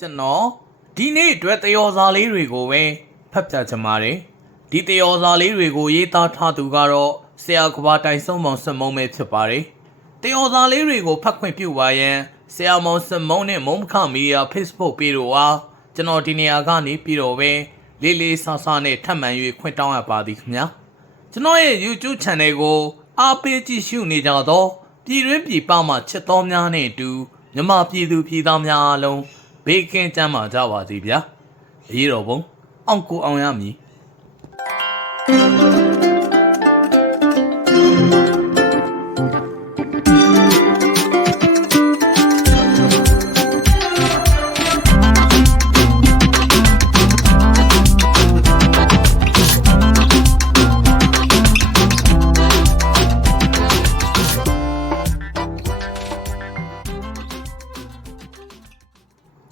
ကျွန်တော်ဒီနေ့အတွက်တယောစာလေးတွေကိုပဲဖတ်ပြချင်ပါတယ်ဒီတယောစာလေးတွေကိုရေးသားထားသူကတော့ဆရာကဘာတိုင်ဆုံးမောင်စမုံပဲဖြစ်ပါတယ်တယောစာလေးတွေကိုဖတ်ခွင့်ပြုပါရန်ဆရာမောင်စမုံနဲ့မုံခမီဒီယာ Facebook ပေတို့အားကျွန်တော်ဒီနေရာကနေပြီးတော့ပဲလေးလေးဆာဆာနဲ့ထပ်မံ၍ခွင့်တောင်းရပါသည်ခင်ဗျာကျွန်တော်ရဲ့ YouTube Channel ကိုအားပေးကြည့်ရှုနေကြသောပြည်တွင်းပြည်ပမှချစ်တော်များနဲ့အတူမြမပြည်သူပြည်သားများအားလုံး ဘေးကင်းကြမ်းပါကြပါစေဗျာအရေးတော်ပုံအောင်ကိုအောင်ရမည်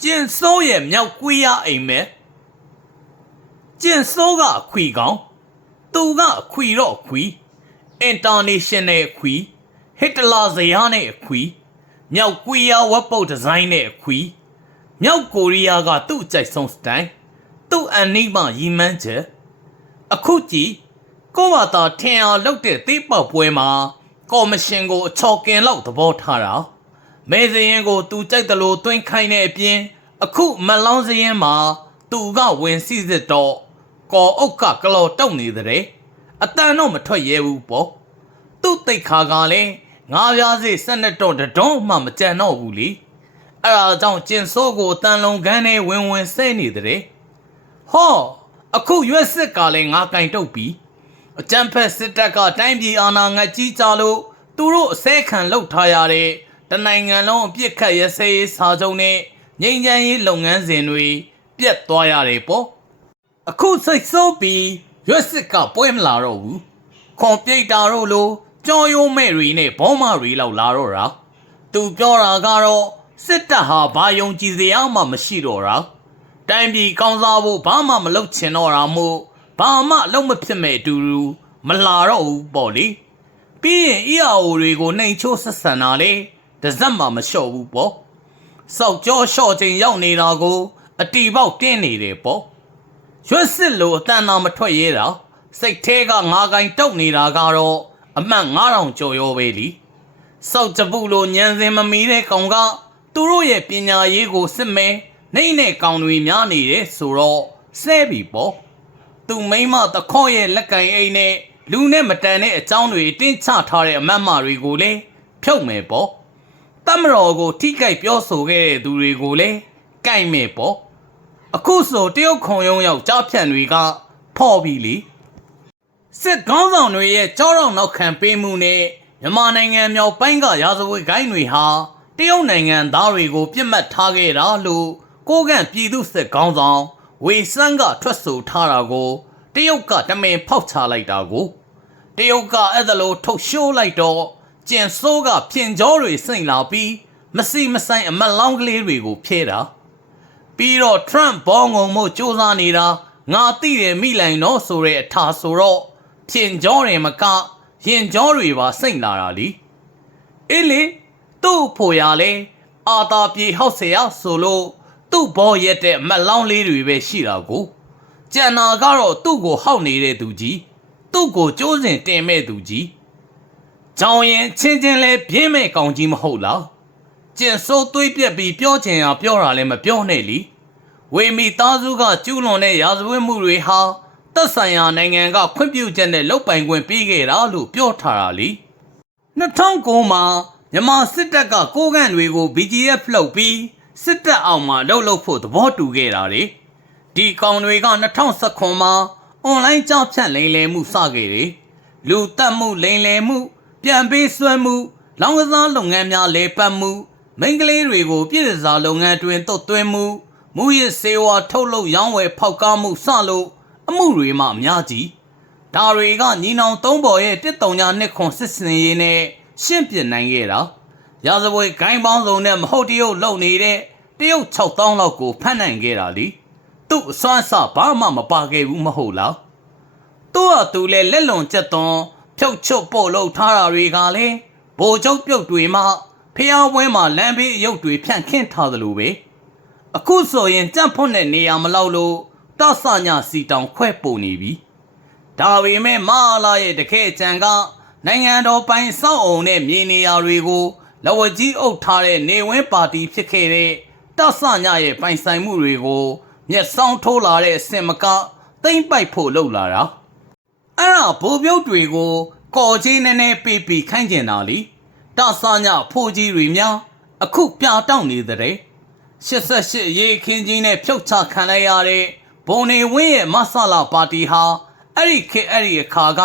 ကျင်စိုးရဲ့မြောက်ကွေးရအိမ်မဲကျင်စိုးကအခွေကောင်သူကအခွေတော့ခွီအင်တာနေရှင်နယ်ခွီဟစ်တလာဇယားနဲ့ခွီမြောက်ကွေးရဝက်ပုတ်ဒီဇိုင်းနဲ့ခွီမြောက်ကိုရီးယားကသူ့အကြိုက်ဆုံးစတိုင်သူ့အန်နီးမှရီမန်းချက်အခုကြည့်ကိုမသာထင်အောင်လုပ်တဲ့သေးပေါက်ပွဲမှာကော်မရှင်ကိုအချော်ကင်လောက်သဘောထားတာ မဲစရင်ကိုသူကြိုက်တယ်လို့တွင်းခိုင်းတဲ့အပြင် အခုမလောင်းစရင်မှာ သူကဝင်စီစစ်တော့ကော်အုတ်ကကလော်တုတ်နေတဲ့အတန်တော့မထွက်ရဲဘူးပေါ့သူ့တိတ်ခါကလည်းငါးပြားစီစနက်တော့တဒုံးမှမကြံတော့ဘူးလေအဲ့ဒါကြောင့်ကျင်စိုးကိုတန်လုံကန်းနဲ့ဝင်ဝင်ဆဲနေတဲ့ဟောအခုရွက်စစ်ကလည်းငါကင်တုတ်ပြီအကြံဖက်စစ်တပ်ကတိုင်းပြည်အာဏာငတ်ကြီးကြလို့သူတို့အစဲခံလှုပ်ထားရတဲ့ တနိုင်ငံလုံးအပြစ်ခတ်ရစဲရေးစာချုပ်နဲ့ငြိမ်းချမ်းရေးလုပ်ငန်းစဉ်တွေပြတ်သွားရတယ်ပေါ့အခုစိတ်ဆိုးပြီးရွက်စစ်ကပွဲမလာတော့ဘူးခွန်ပြိတ္တာတို့လိုကြော်ရိုးမဲ့တွေနဲ့ဘောမတွေလောက်လာတော့တာသူပြောတာကတော့စစ်တပ်ဟာဘာယုံကြည်စရာမှမရှိတော့တာတိုင်းပြည်ကောင်းစားဖို့ဘာမှမလုပ်ချင်တော့တာမို့ဘာမှအလုပ်မဖြစ်မဲ့အတူတူမလာတော့ဘူးပေါ့လေပြီးရင် EAO တွေကိုနှိမ်ချိုးဆက်ဆံတာလေ တစ်စက်မှမလျှော့ဘူးပေါ့စောက်ကြောလျှော့ခြင်းရောက်နေတာကိုအတီပေါက်တင်းနေတယ်ပေါ့ရွက်စစ်လိုအတန်တော်မထွက်ရဲတာစိတ်သေးကငါးကိုင်းတုတ်နေတာကတော့အမှတ်9000ကျော်ရောပဲလीစောက်ကြပုလိုညံစင်မမီတဲ့ကောင်ကသူတို့ရဲ့ပညာရေးကိုစစ်မဲနှိမ့်တဲ့ကောင်တွေများနေတယ်ဆိုတော့ဆဲပြီပေါ့သူမိမတခေါ့ရဲ့လက်ကင်အိမ်နဲ့လူနဲ့မတန်တဲ့အကြောင်းတွေတင်းချထားတဲ့အမတ်မာတွေကိုလည်းဖြုတ်မယ်ပေါ့ တမတော်ကို ထိကြိုက်ပြောဆိုခဲ့တဲ့သူတွေကိုလည်းကြိုက်မယ်ပေါ့အခုဆိုတရုတ်ခုံရုံရောက်ကြားဖြန့်တွေကဖော်ပြီလေစစ်ကောင်းဆောင်တွေရဲ့ကြောတော့နောက်ခံပေးမှုနဲ့မြန်မာနိုင်ငံမြောက်ပိုင်းကရာဇဝတ်ဂိုင်းတွေဟာတရုတ်နိုင်ငံသားတွေကိုပြစ်မှတ်ထားခဲ့တာလို့ကိုကန့်ပြည်သူစစ်ကောင်းဆောင်ဝေစန်းကထွက်ဆိုထားတာကိုတရုတ်ကတမင်ဖောက်ချလိုက်တာကိုတရုတ်ကအဲ့ဒါလိုထုတ်ရှိုးလိုက်တော့ ကျင်စိုးကဖြင်ကြောတွေစိမ့်လာပြီးမစီမဆိုင်အမတ်လောင်းကလေးတွေကိုဖျဲတာပြီးတော့ Trump ဘောငုံမို့စူးစမ်းနေတာငါသိတယ်မိလိုက်တော့ဆိုတဲ့အထာဆိုတော့ဖြင်ကြောတွေမကရင်ကြောတွေပါစိမ့်လာတာလीအေးလေသူ့ဖို့ရလဲအာတာပြေဟောက်เสียဆိုလို့သူ့ဘောရက်တဲ့အမတ်လောင်းလေးတွေပဲရှိတာကို ကျန်နာကတော့သူ့ကိုဟောက်နေတဲ့သူကြီးသူ့ကိုကြိုးစင်တင်မဲ့သူကြီး ကြောင်ရင်ချင်းချင်းလဲပြင်းမဲ့ကောင်ကြီးမဟုတ်လားကျင်စိုးသွေးပြက်ပြီးပြောချင်ရပြောတာလည်းမပြောနဲ့လीဝေမီသားစုကကျူးလွန်တဲ့ရာဇဝတ်မှုတွေဟာသက်ဆိုင်ရာနိုင်ငံကခွင့်ပြုချက်နဲ့လုတ်ပိုင်ခွင့်ပေးခဲ့တာလို့ပြောထားတာလ ी2009 မှာမြန်မာစစ်တပ်ကကိုးကန့်တွေကို BGF လှုပ်ပြီးစစ်တပ်အောင်မှာလှုပ်လှုပ်ဖို့သဘောတူခဲ့တာလေဒီကောင်တွေက2019မှာအွန်လိုင်းကြောက်ဖြတ်လိမ်လည်မှုစခဲ့တယ်။လူတက်မှုလိမ်လည်မှု ပြန်ပေးဆွဲမှုလောင်းကစားလုပ်ငန်းများလဲပတ်မှုမိန်းကလေးတွေကိုပြည်စားလုပ်ငန်းတွင်တုတ်သွင်းမှုမူရစ်စေဝါထုတ်လုပ်ရောင်းဝယ်ဖောက်ကားမှုစလို့အမှုတွေမှအများကြီးဒါတွေကညီနောင်သုံးပေါ်ရဲ့တစ်တုံညာနှစ်ခွန်စစ်စင်ရေးနဲ့ရှင်းပြနိုင်ခဲ့တာရာဇဝတ်ဂိုင်းပေါင်းစုံနဲ့မဟုတ်တရုတ်လုံနေတဲ့တရုတ်6000လောက်ကိုဖမ်းနိုင်ခဲ့တာလीသူ့အစွမ်းအစဘာမှမပါခဲ့ဘူးမဟုတ်လားသူ့ဟာသူလည်းလက်လွန်ချက်သွန် ဖြုတ်ချွတ်ပို့လို့ထားတာတွေကလည်းဘိုလ်ချုပ်ပြုတ်တွေမှဖျားပွဲမှာလမ်းဘေးအယုတ်တွေဖြန့်ခင်းထားသလိုပဲအခုဆိုရင်ကြံ့ဖွံ့တဲ့နေရာမလောက်လို့တဆညာစီတောင်ခွဲပုံနေပြီဒါပေမဲ့မဟာလာရဲ့တကယ်ကြံကနိုင်ငံတော်ပိုင်စောက်အုံနဲ့မြေနေရာတွေကိုလဝကြီးအုပ်ထားတဲ့နေဝင်းပါတီဖြစ်ခဲ့တဲ့တဆညာရဲ့ပိုင်ဆိုင်မှုတွေကိုမျက်စောင်းထိုးလာတဲ့အစင်မကတိမ့်ပိုက်ဖို့လှုပ်လာတာ အဲ့ဒါဘိုးပြုတ်တွေကိုကော်ချင်းနဲ့နဲ့ပေးပြီးခိုင်းကျင်တာလीတဆာညဖိုးကြီးတွေများအခုပြတောက်နေတဲ့88ရေခင်းကြီးနဲ့ဖြုတ်ချခံလိုက်ရတဲ့ဘုံနေဝင်းရဲ့မဆလာပါတီဟာအဲ့ဒီခေတ်အဲ့ဒီအခါက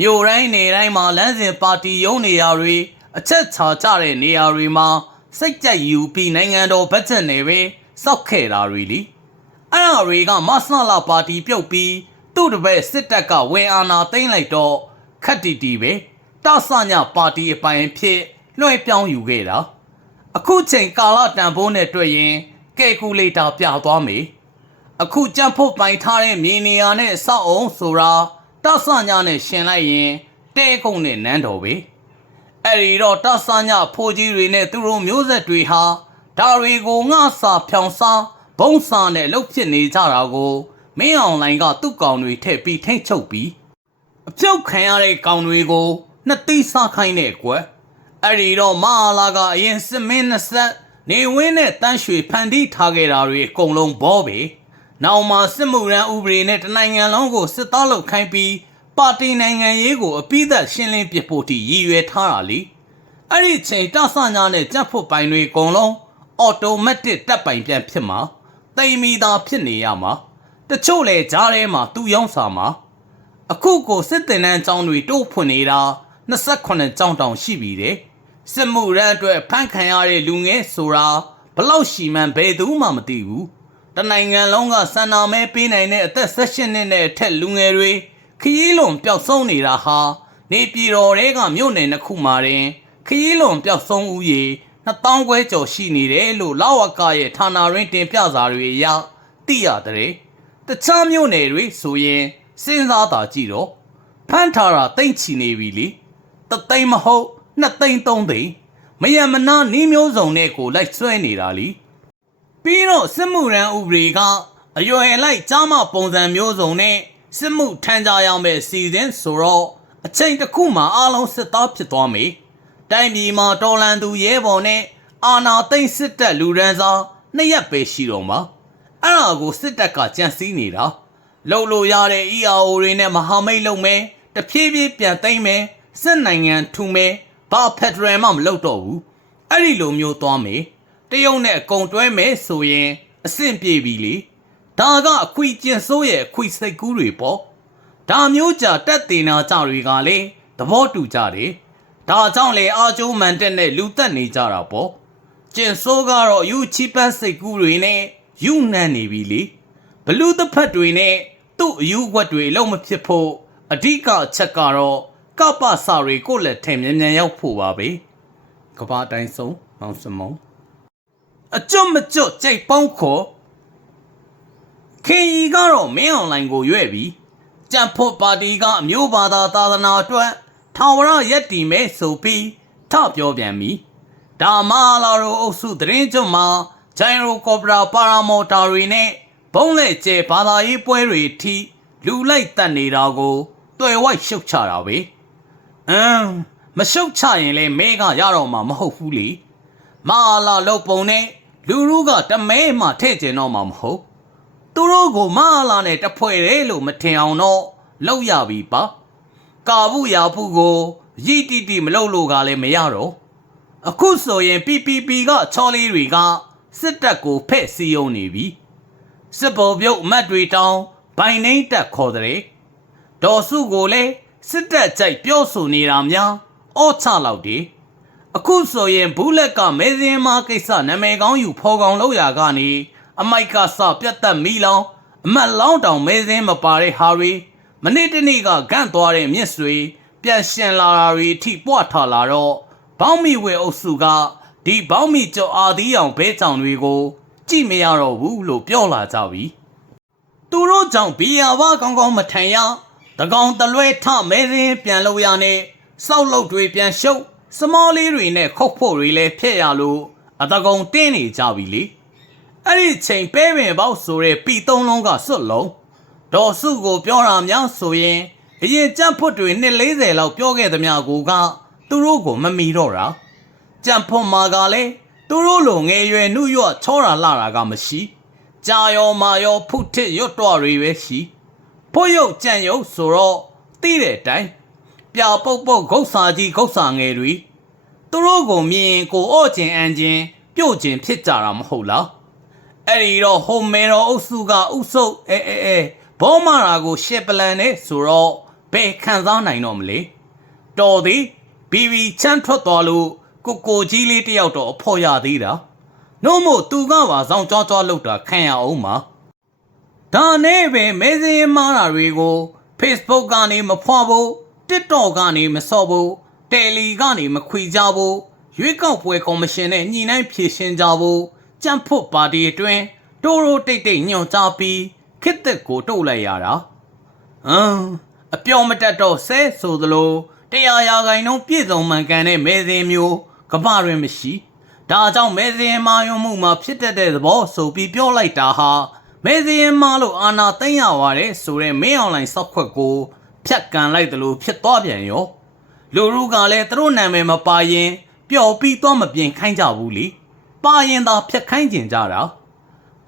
မြို့တိုင်းနေတိုင်းမှာလမ်းစဉ်ပါတီရုံးနေရာတွေအချက်ချာကြတဲ့နေရာတွေမှာစိတ်ကြိုက်ယူပြီးနိုင်ငံတော်ဘတ်ဂျက်နဲ့ပဲစောက်ခဲ့တာတွေလीအဲ့အတွေကမဆလာပါတီပြုတ်ပြီး သူ့တပည့်စစ်တပ်ကဝင်အာဏာသိမ်းလိုက်တော့ခက်တီတီပဲတဆညာပါတီအပိုင်ဖြစ်လွှဲပြောင်းယူခဲ့တာအခုချိန်ကာလတန်ဖိုးနဲ့တွေ့ရင်ကယ်ကူလေတာပြသွားမေအခုကြံ့ဖို့ပိုင်ထားတဲ့မြေနေရာနဲ့စောက်အောင်ဆိုတာတဆညာနဲ့ရှင်လိုက်ရင်တဲကုန်းနဲ့နန်းတော်ပဲအဲ့ဒီတော့တဆညာဖိုးကြီးတွေနဲ့သူတို့မျိုးဆက်တွေဟာဒါတွေကိုငှစာဖြောင်စားဘုံစာနဲ့လှုပ်ဖြစ်နေကြတာကို မင်းအောင်လိုင်းကသူ့ကောင်တွေထည့်ပြီးထိမ့်ချုပ်ပြီးအပြုတ်ခံရတဲ့ကောင်တွေကိုနှစ်သိမ်းစားခိုင်းတဲ့ကွယ်အဲ့ဒီတော့မဟာလာကအရင်စစ်မင်းနှစ်ဆက်နေဝင်းနဲ့တန်းရွှေဖန်တီးထားခဲ့တာတွေအကုန်လုံးဘောပဲနောက်မှစစ်မှုရန်ဥပဒေနဲ့တနိုင်ငံလုံးကိုစစ်သားလုပ်ခိုင်းပြီးပါတီနိုင်ငံရေးကိုအပိသက်ရှင်းလင်းပြဖို့တိရည်ရွယ်ထားတာလေအဲ့ဒီချိန်တဆညာနဲ့ကြက်ဖို့ပိုင်တွေအကုန်လုံးအော်တိုမက်တစ်တက်ပိုင်ပြန်ဖြစ်မှာတိမ်မီသာဖြစ်နေရမှာ တချို့လေကြားထဲမှာသူ့ရောင်းစာမှာအခုကိုစစ်တင်တန်းចောင်းတွေတိုးဖွင့်နေတာ28ចောင်းတောင်ရှိပြီတဲ့စစ်မှုရန်အတွက်ဖန်ခံရတဲ့လူငယ်ဆိုတာဘလောက်ရှိမှန်းဘယ်သူမှမသိဘူးတနိုင်ငံလုံးကစန္နာမဲပေးနိုင်တဲ့အသက်16နှစ်နဲ့အထက်လူငယ်တွေခရီးလွန်ပျောက်ဆုံးနေတာဟာနေပြည်တော်တွေကမြို့နယ်တစ်ခုမှာတင်ခရီးလွန်ပျောက်ဆုံးဦးရေ2000ခွဲကျော်ရှိနေတယ်လို့လာဝကရဲ့ဌာနရင်းတင်ပြစာတွေအရသိရတဲ့ တခြားမြို့နယ်တွေဆိုရင်စဉ်းစားတာကြည့်တော့ဖမ်းထားတာတိတ်ချီနေပြီလေတသိန်းမဟုတ်နှစ်သိန်းသုံးသိန်းမယံမနာနီးမျိုးစုံနဲ့ကိုလိုက်ဆွဲနေတာလीပြီးတော့စစ်မှုရန်ဥပဒေကအရွယ်လိုက်ကြားမပုံစံမျိုးစုံနဲ့စစ်မှုထမ်းကြရမယ့်စီစဉ်ဆိုတော့အချိန်တစ်ခုမှအားလုံးစစ်သားဖြစ်သွားမေတိုင်းပြည်မှာတော်လန်သူရဲဘော်နဲ့အာနာသိမ့်စစ်တပ်လူရန်စားနှစ်ရက်ပဲရှိတော့မှာ အဲ့ဒါကိုစစ်တပ်ကကြံစည်နေတာလုံလို့ရတဲ့ EAO တွေနဲ့မဟာမိတ်လုပ်မယ်တဖြည်းဖြည်းပြန်သိမ့်မယ်စစ်နိုင်ငံထူမယ်ဘာဖက်ဒရယ်မှမလုပ်တော့ဘူးအဲ့ဒီလိုမျိုးသွားမယ်တရုတ်နဲ့အကုန်တွဲမယ်ဆိုရင်အဆင့်ပြေပြီလေဒါကအခွေကျင်စိုးရဲ့အခွေစိတ်ကူးတွေပေါ့ဒါမျိုးကြတက်တင်နာကြတွေကလေသဘောတူကြတယ်ဒါကြောင့်လေအာကျိုးမန်တက်နဲ့လူတက်နေကြတာပေါ့ကျင်စိုးကတော့ယူချီပန်းစိတ်ကူးတွေနဲ့ ယူနှံနေပြီလေဘလူးတစ်ဖက်တွေနဲ့သူ့အယူဝက်တွေအလုံးမဖြစ်ဖို့အဓိကအချက်ကတော့ကပ္ပစာတွေကိုလည်းထင်မြန်မြန်ရောက်ဖို့ပါပဲကဘာတိုင်းဆုံးမောင်စမုံအကျွတ်မကျွတ်ကြိတ်ပေါင်းခေါ်ခင်ကြီးကတော့မင်းအွန်လိုင်းကိုရွဲ့ပြီးကြံဖို့ပါတီကအမျိုးဘာသာသာသနာအတွက်ထာဝရရက်တီမဲ့ဆိုပြီးထပြောပြန်ပြီဒါမာလာရိုအုပ်စုသတင်းကျွတ်မှာ ဂျိုင်ရိုကော်ပရာပါရာမော်တာတွေနဲ့ဘုံလက်ကျဲဘာသာရေးပွဲတွေအထိလူလိုက်တက်နေတာကိုတွေ့ဝိုက်ရှုတ်ချတာပဲအမ်မရှုတ်ချရင်လေမဲကရတော့မှာမဟုတ်ဘူးလေမာလာလုတ်ပုံနဲ့လူလူကတမဲမှထဲ့ကျင်တော့မှာမဟုတ်သူတို့ကိုမာလာနဲ့တဖွဲ့တယ်လို့မထင်အောင်တော့လောက်ရပြီပါကာဘူးရာဖူကိုရည်တီတီမလုပ်လို့ကလည်းမရတော့အခုဆိုရင် PPP ကချောလေးတွေက စစ်တပ်ကိုဖဲ့စီယုံနေပြီစစ်ဗိုလ်ပြုတ်အမတ်တွေတောင်းဘိုင်နှိမ့်တက်ခေါ်တဲ့ဒေါ်စုကိုလည်းစစ်တပ်ကြိုက်ပြောဆိုနေတာများအော့ချလောက်တယ်အခုဆိုရင်ဘူးလက်ကမဲစင်းမကိစ္စနာမည်ကောင်းယူဖော်ကောင်လောက်ရာကနေအမိုက်ကစပြတ်သက်မီလောင်အမတ်လောင်းတောင်မဲစင်းမပါတဲ့ဟာတွေမနေ့တနေ့ကဂန့်သွားတဲ့မြစ်တွေပြန်ရှင်လာတာတွေအထိပွားထားလာတော့ဘောင်းမီဝဲအုပ်စုက ဒီဘောင်းမီကျော်အာသီးအောင်ဘဲကြောင်တွေကိုကြည့်မရတော့ဘူးလို့ပြောလာကြပြီသူတို့ကြောင့်ဘီယာဘာကောင်းကောင်းမထန်ရတကောင်တလွဲထမဲစင်းပြန်လို့ရနဲ့စောက်လုတ်တွေပြန်ရှုပ်စမောလေးတွေနဲ့ခုတ်ဖို့တွေလည်းဖျက်ရလို့အတကုံတင်းနေကြပြီလေအဲ့ဒီချိန်ပဲပင်ပေါက်ဆိုတဲ့ပြီသုံးလုံးကစွတ်လုံးဒေါ်စုကိုပြောတာများဆိုရင်အရင်ကြံ့ဖွတ်တွေနှစ်40လောက်ပြောခဲ့သမျှကိုကသူတို့ကိုမမီတော့တာ ကြံ့ဖွတ်မှာကလည်းသူတို့လိုငယ်ရွယ်နှုတ်ရွတ်ချောတာလှတာကမရှိကြာရောမာရောဖုတ်ထစ်ရွတ်တော်တွေပဲရှိဖို့ရုပ်ကြံ့ရုပ်ဆိုတော့သိတဲ့အတိုင်းပြပုတ်ပုတ်ဂုတ်စာကြီးဂုတ်စာငယ်တွေသူတို့ကိုမြင်ရင်ကိုအော့ကျင်အန်ကျင်ပြုတ်ကျင်ဖြစ်ကြတာမဟုတ်လားအဲ့ဒီတော့ဟိုမေတော်အုပ်စုကဥဆုပ်အဲအဲအဲဘောမာရာကိုရှစ်ပလန်နဲ့ဆိုတော့ဘယ်ခံစားနိုင်တော့မလဲတော်သည်ဘီဘီချမ်းထွက်သွားလို့ ကိုကိုကြီးလေးတယောက်တော့အဖို့ရသေးတာနှုံးမို့သူကပါစောင်းကြောကြောလောက်တာခံရအောင်ပါဒါနဲ့ပဲမဲစင်းမားတာတွေကို Facebook ကနေမဖွာဖို့ TikTok ကနေမစော့ဖို့တယ်လီကနေမခွေကြဖို့ရွေးကောက်ပွဲကော်မရှင်နဲ့ညှိနှိုင်းဖြည့်ရှင်းကြဖို့ကြံ့ဖွတ်ပါတီအတွင်းတိုးတိုးတိတ်တိတ်ညွန်ကြားပြီးခစ်သက်ကိုတုတ်လိုက်ရတာဟမ်အပြောမတက်တော့ဆဲဆိုသလိုတရားရာဂိုင်နှုန်းပြည့်စုံမှန်ကန်တဲ့မဲစင်းမျိုး ကမ္ဘာတွင်မရှိဒါကြောင့်မဲစင်းမာယုံမှုမှာဖြစ်တတ်တဲ့သဘောဆိုပြီးပြောလိုက်တာဟာမဲစင်းမာလို့အာနာသိမ့်ရပါတယ်ဆိုတဲ့မင်းအွန်လိုင်းဆော့ခွက်ကိုဖြတ်ကန်လိုက်တယ်လို့ဖြစ်သွားပြန်ရောလူလူကလည်းသူတို့နာမည်မပါရင်ပျော်ပြီးတော့မပြင်ခိုင်းကြဘူးလေပါရင်သာဖြတ်ခိုင်းကျင်ကြတာ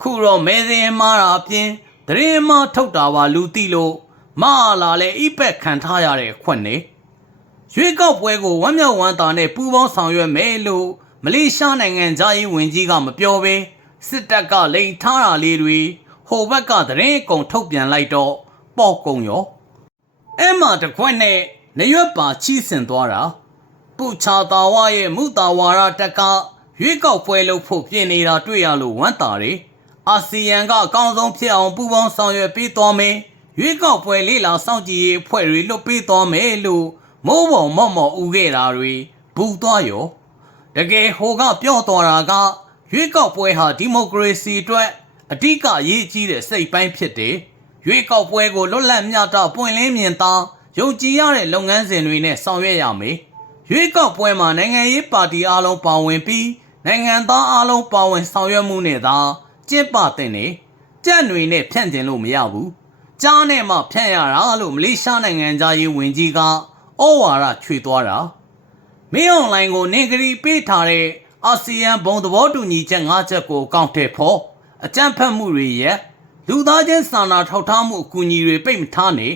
ခုတော့မဲစင်းမာတာအပြင်တရင်မထုတ်တာပါလူတိလို့မလာလဲအိပက်ခံထားရတဲ့ခွက်နေ ရွေးကောက်ပွဲကိုဝမ်းမြောက်ဝမ်းသာနဲ့ပူးပေါင်းဆောင်ရွက်မယ်လို့မလေးရှားနိုင်ငံသားရေးဝန်ကြီးကမပြောဘဲစစ်တပ်ကလိန်ထားတာလေးတွေဟိုဘက်ကတရင်အကုန်ထုတ်ပြန်လိုက်တော့ပေါ့ကုံရောအဲ့မှာတခွက်နဲ့နရွက်ပါချီးဆင်သွားတာပူချာတာဝရဲ့မူတာဝါရတက်ကရွေးကောက်ပွဲလုပ်ဖို့ပြင်နေတာတွေ့ရလို့ဝမ်းသာတယ်အာဆီယံကအကောင်းဆုံးဖြစ်အောင်ပူးပေါင်းဆောင်ရွက်ပေးသွားမယ်ရွေးကောက်ပွဲလေးလာစောင့်ကြည့်ရေးအဖွဲ့တွေလွတ်ပေးသွားမယ်လို့ မိုးပုံမော့မော့ဦးခဲ့တာတွေဘူးသွားရောတကယ်ဟိုကပြောတော်တာကရွေးကောက်ပွဲဟာဒီမိုကရေစီအတွက်အဓိကအရေးကြီးတဲ့စိတ်ပိုင်းဖြစ်တယ်ရွေးကောက်ပွဲကိုလွတ်လပ်မျှတပွင့်လင်းမြင်သာယုံကြည်ရတဲ့လုပ်ငန်းစဉ်တွေနဲ့ဆောင်ရွက်ရမယ်။ရွေးကောက်ပွဲမှာနိုင်ငံရေးပါတီအလုံးပါဝင်ပြီးနိုင်ငံသားအလုံးပါဝင်ဆောင်ရွက်မှုနဲ့သာကျင့်ပတဲ့နေကြက်တွေနဲ့ဖြန့်ကျင်လို့မရဘူး။ကြားနဲ့မှဖြန့်ရတာလို့မလေးရှားနိုင်ငံသားရေးဝန်ကြီးက ဩဝါဒချွေသွားတာ။မင်းအွန်လိုင်းကိုနေဂရီပေးထားတဲ့အာဆီယံဘုံသဘောတူညီချက်၅ချက်ကိုအကောင့်ထဲဖို့အကြံဖတ်မှုတွေရဲ့လူသားချင်းစာနာထောက်ထားမှုအကူအညီတွေပိတ်မထားနဲ့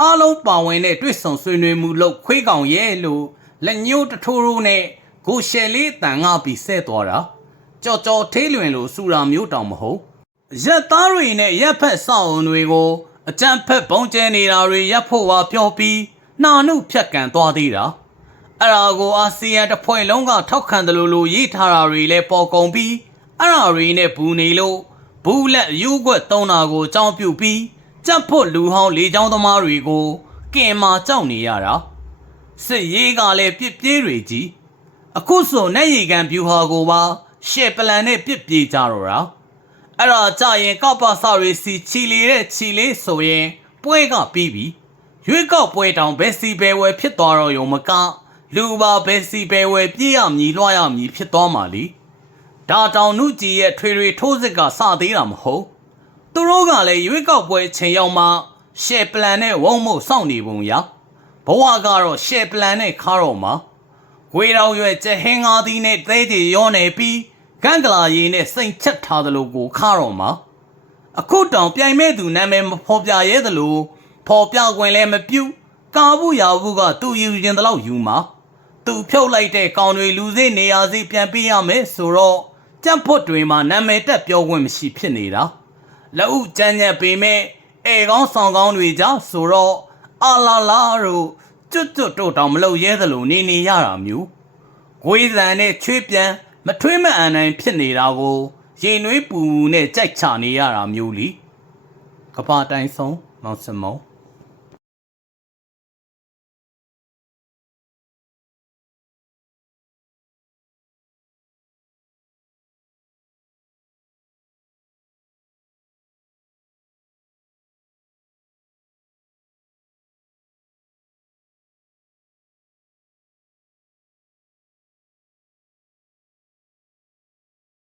အားလုံးပါဝင်တဲ့တွေ့ဆုံဆွေးနွေးမှုလုပ်ခွေးကောင်ရဲ့လို့လက်ညှိုးတထိုးထိုးနဲ့ကိုရှယ်လေးတန်ငါပြီးဆဲသွားတာကြော်ကြော်သေးလွင်လို့စူတာမျိုးတောင်မဟုတ်ရက်သားတွေနဲ့ရက်ဖက်စောင့်အောင်တွေကိုအကြမ်းဖက်ပုံကျဲနေတာတွေရပ်ဖို့ပါပြောပြီး နှာနှုတ်ဖြတ်ကန်သွားသေးတာအဲ့ဒါကိုအာဆီယံတစ်ဖွဲ့လုံးကထောက်ခံတယ်လို့လို့ရေးထားတာတွေလည်းပေါ်ကုန်ပြီးအဲ့ဒါတွေနဲ့ဘူးနေလို့ဘူးလက်ယူွက်သုံးတာကိုအကြောင်းပြုပြီးကြက်ဖို့လူဟောင်းလေချောင်းသမားတွေကိုကင်မာကြောက်နေရတာစစ်ရေးကလည်းပြစ်ပြေးတွေကြီးအခုဆိုနဲ့ရီကန်ဗျူဟာကိုပါရှေ့ပလန်နဲ့ပြစ်ပြေးကြတော့တာအဲ့ဒါကြရင်ကောက်ပါစာရီစီချီလီတဲ့ချီလေးဆိုရင်ပွဲကပြီးပြီ ရွေးကောက်ပွဲတောင်ဘယ်စီဘယ်ဝယ်ဖြစ်သွားတော့ရုံမကလူပါဘယ်စီဘယ်ဝယ်ပြေးရမည်လွှားရမည်ဖြစ်သွားမှာလीဒါတောင်နုကြီးရဲ့ထွေထွေထိုးစစ်ကစသေးတာမဟုတ်သူတို့ကလည်းရွေးကောက်ပွဲချိန်ရောက်မှရှယ်ပလန်နဲ့ဝုံမို့စောင့်နေပုံရဘဝကတော့ရှယ်ပလန်နဲ့ခါတော့မှာဂွေတော်ရွယ်ကျဟင်းငါးသီးနဲ့သဲကြီးရောနေပြီးဂန်ကလာရီနဲ့စိန်ချက်ထားသလိုကိုခါတော့မှာအခုတောင်ပြိုင်မဲ့သူနာမည်မဖော်ပြရဲသလို ဖော်ပြခွင့်လည်းမပြုကာဘူးရာဘူးကသူယူရင်တလောက်ယူမှာသူဖြုတ်လိုက်တဲ့ကောင်တွေလူစိနေရာစီပြန်ပေးရမယ်ဆိုတော့ကြံ့ဖွတ်တွေမှာနာမည်တက်ပြောခွင့်မရှိဖြစ်နေတာလက်ဥကြမ်းညက်ပေမဲ့အေကောင်းဆောင်ကောင်းတွေကြောင့်ဆိုတော့အာလာလာတို့ကျွတ်ကျွတ်တို့တောင်မလုပ်ရဲသလိုနေနေရတာမျိုးဂွေးစံနဲ့ချွေးပြန်မထွေးမအန်နိုင်ဖြစ်နေတာကိုရင်နွေးပူနဲ့ကြိုက်ချနေရတာမျိုးလीကပ္ပတိုင်းဆုံးမောင်စမုံ